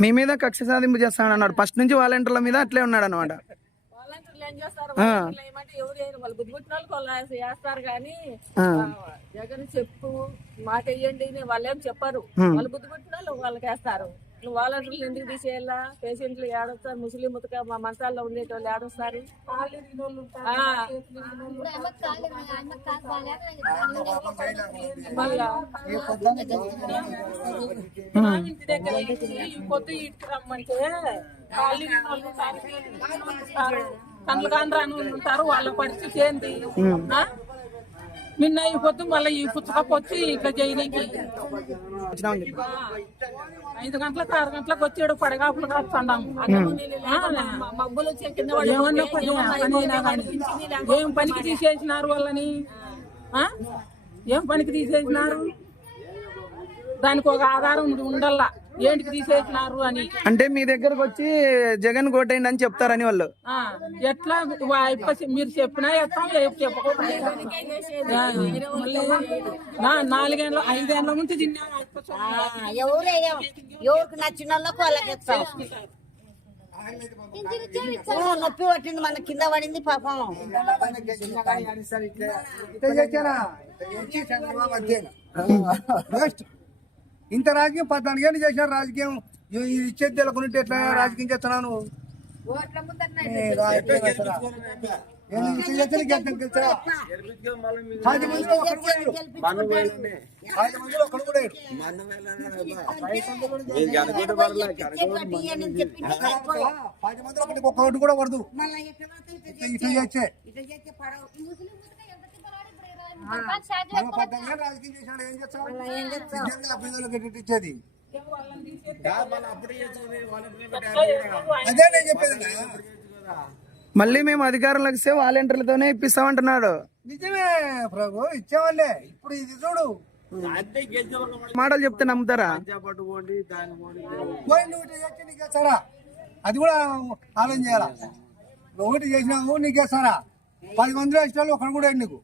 మీ మీద కక్ష సాధింపు చేస్తాను అన్నాడు. ఫస్ట్ నుంచి వాలంటీర్ల మీద అట్లే ఉన్నాడు అనమాట. వాలంటీర్లు ఏం చేస్తారు? ఏమంటే ఎవరు వాళ్ళు బుద్ధిముట్టిన వాళ్ళు చేస్తారు కానీ జగన్ చెప్పు మాట వేయండి వాళ్ళు ఏం చెప్పారు. వాళ్ళు బుద్ధిముట్టిన వాళ్ళు వాళ్ళకి వేస్తారు. నువ్వు వాలంటీర్లు ఎందుకు తీసేయాలా? పేషెంట్లు ఏడొస్తారు, ముస్లిం ముతక మా మంచాల్లో ఉండేటోళ్ళు ఏడొస్తారు. ఇంటి దగ్గర పొద్దు ఇటుకు రమ్మంటే కళ్ళు కాని రాని ఉంటారు. వాళ్ళ పరిస్థితి ఏంటి? నిన్న ఈ పొద్దు మళ్ళీ ఈ పుచ్చకపోచ్చి ఇట్లా చేయడానికి 5 గంటలకు 6 గంటలకు వచ్చాడు. పడగాపులు కాస్తున్నాము. ఏం పనికి తీసేసినారు వాళ్ళని? ఏం పనికి తీసేసినారు? దానికి ఒక ఆధారం ఉండల్లా ఏంటికి తీసేసినారు అని. అంటే మీ దగ్గరకు వచ్చి జగన్ కోటేయండి అని చెప్తారని వాళ్ళు. ఎట్లా మీరు చెప్పినా ఎట్లా చెప్పకుండా 4 ఏళ్ళ 5 ఏళ్ళ నుంచి తిన్నాము. ఎవరికి నచ్చిన వాళ్ళకు వాళ్ళకి నొప్పి పట్టింది, మన కింద పడింది పాపం. ఇంత రాజకీయం 14 ఏళ్ళు చేశారు. రాజకీయం ఇచ్చేది తెలుకుంటే ఎట్లా రాజకీయం చేస్తున్నాను? ఒక్కటి కూడా పడదు ఇట్లా చేస్తే. రాజకీయం చేసినాడు ఏం చేస్తావు? ఇచ్చేది అదే నేను చెప్పేది. మళ్ళీ మేము అధికారంలోకి వస్తే వాలంటీర్లతోనే ఇప్పిస్తామంటున్నాడు. నిజమే ప్రభు, ఇచ్చేవాళ్ళే. ఇప్పుడు ఇది చూడు, మాటలు చెప్తే నమ్ముతారా? పోయి నువ్వు చేసి నీకేస్తారా? అది కూడా ఆలోచన చేయాలా. ఒకటి చేసినావు నీకేస్తారా? 10 మందిలో ఇష్టాలు ఒకటి కూడా నీకు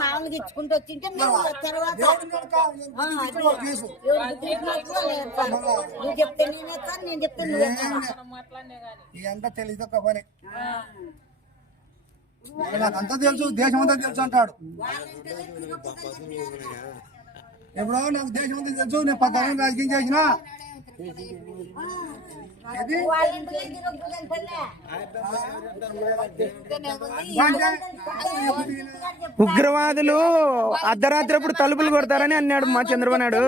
మామూలుగా ఇచ్చుకుంటూ వచ్చింటే తర్వాత నువ్వు చెప్తే నేనేస్తాను, నేను చెప్తే ఇదంతా తెలియదు ఒక పని. నాకంతా తెలుసు, దేశం అంతా తెలుసు అంటాడు. ఎప్పుడో నాకు దేశం అంతా తెలుసు, నేను 14 రాజకీయం చేసినా. ఉగ్రవాదులు అర్ధరాత్రి అప్పుడు తలుపులు కొడతారని అన్నాడు మా చంద్రబాబు నాయుడు.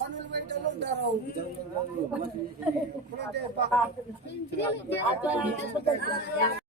పనులు